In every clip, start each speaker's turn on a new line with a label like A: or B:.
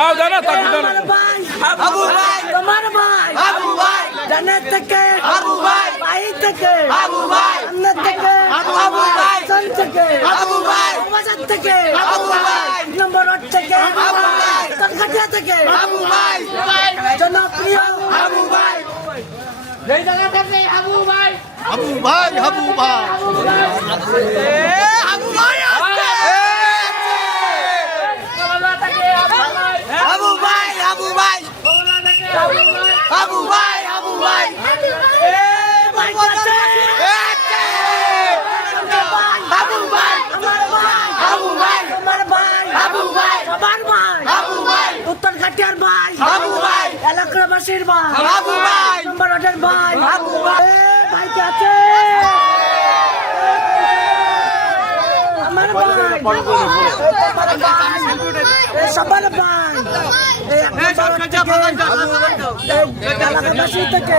A: જાવ જાના તક ભાઈ ભાઈ તમાર ભાઈ બાબુ ભાઈ જને તકે બાબુ ભાઈ ભાઈ તકે બાબુ ભાઈ અમને તકે બાબુ ભાઈ સન તકે બાબુ ભાઈ મદદ તકે બાબુ ભાઈ નંબર 8 તકે બાબુ ભાઈ તનખટિયા તકે બાબુ ભાઈ જનપ્રિય બાબુ ભાઈ જય જગત રે બાબુ ભાઈ બાબુ
B: ભાઈ બાબુ ભાઈ
A: બાબુ ભાઈ ঘাটিয়ার ভাই। এলাকাবাসীর ভাই। আবু ভাই। নম্বর আটের ভাই। আবু ভাই ভাই। কে আছে। আমার ভাই। সবার ভাই। এলাকাবাসী থেকে।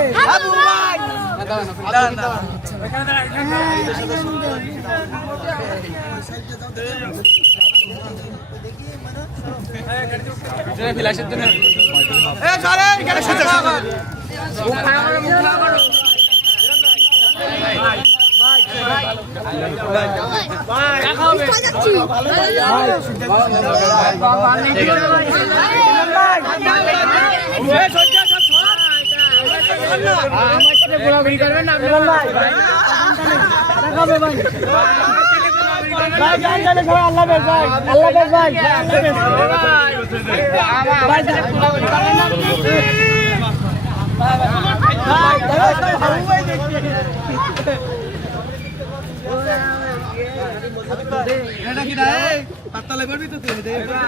A: এ
B: চলে এখানে সাথে সাথে
A: গোলাগুলি করবেন না
B: ভাই দেখাবে
A: ভাই ভাই গান গানে সবাই আল্লাহ বেশ ভাই আল্লাহ বেশ ভাই ভাই গোলাগুলি করবেন না
B: এটা কি পাতলা করবি তো তুই